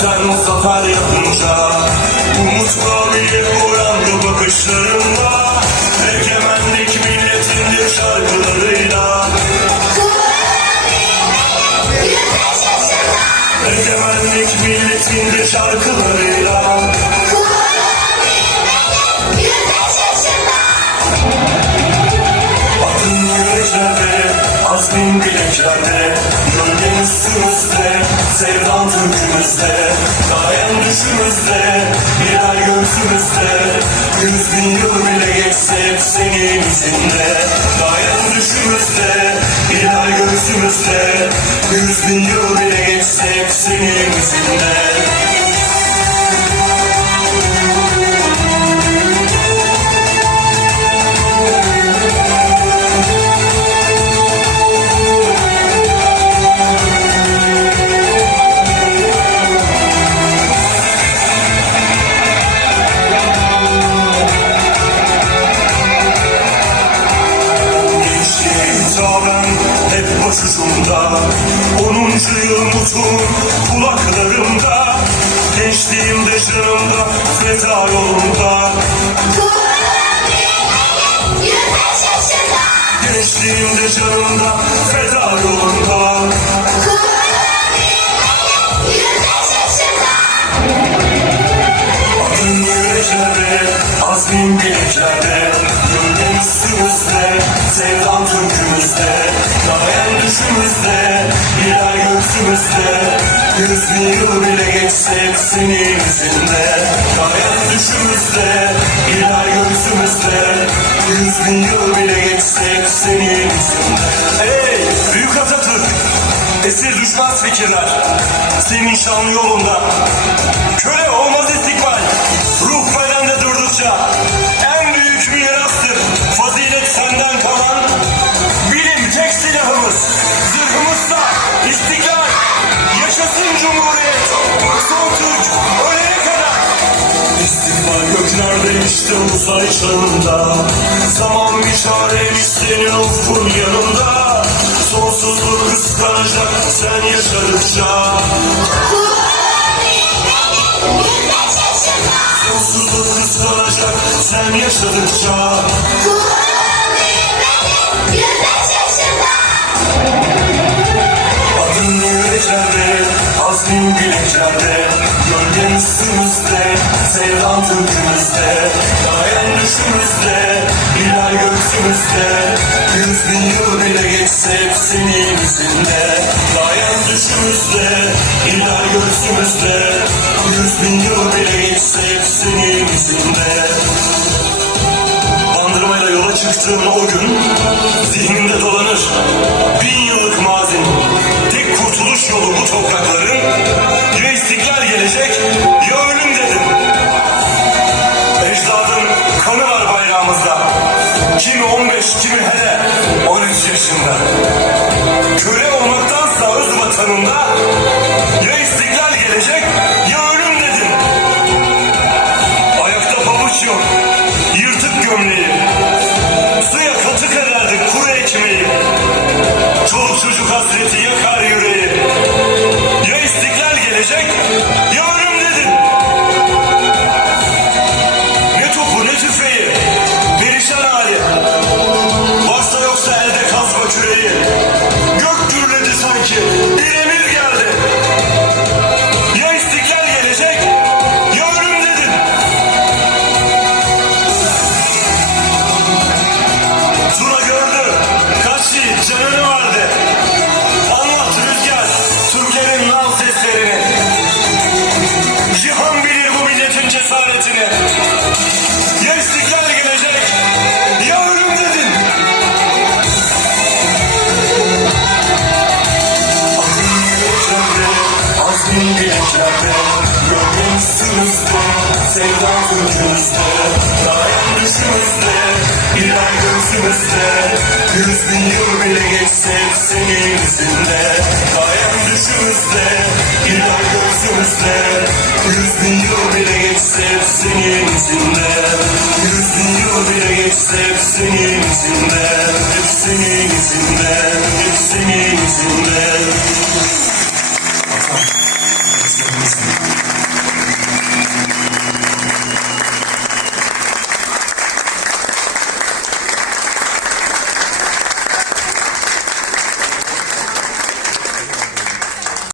sen zafer yapınca Umut kabiliyet boyandı bakışlarında. Egemenlik milletindir şarkılarıyla. Egemenlik milletindir şarkılarıyla azmin bileklerde Gölgen üstümüzde, sevdan türkümüzde Gayen düşümüzde, birer göğsümüzde Yüz bin yıl bile geçse hep senin izinde. Gayen düşümüzde, birer göğsümüzde Yüz bin yıl bile geçse hep senin izinde Gençliğimde canımda feda yolunda Gençliğimde canımda feda yolunda Adın yüreklerde, azmin bileklerde Üstümüzde, sevdan türkümüzde Gayen düşümüzde, birer göğsümüzde Yüz bin yıl bile geçse hep senin izinde Gayen düşümüzde, birer göğsümüzde Yüz bin yıl bile geçse hep senin izinde Hey büyük Atatürk Esir düşmez fikirler Senin şanlı yolunda. Köle olmaz istikbal Göklerde işte uzay çağında? Zaman bir çareymiş senin ufkun yanında Sonsuzluk kıskanacak sen yaşadıkça. Sonsuzluk kıskanacak sen yaşadıkça türkümüzde Gayen düşümüzde, birer göğsümüzde. Yüz bin yıl bile geçse hep senin izinde Gayen düşümüzde, birer göğsümüzde. Yüz bin yıl bile geçse hep senin izinde Bandırmayla yola çıktığın o gün zihnimde dolanır. Kanı var bayrağımızda. Kimi 15, kimi hele 13 yaşında. Köle olmaktansa öz vatanında ya istiklal sevdan türkümüzde, dayan düşümüzde, birer göğsümüzde, yüz bin yıl bile geçse senin izinde, dayan düşümüzde, birer göğsümüzde, yüz bin yıl bile geçse senin izinde, yüz bin yıl bile geçse senin izinde, hep senin izinde, hep senin izinde.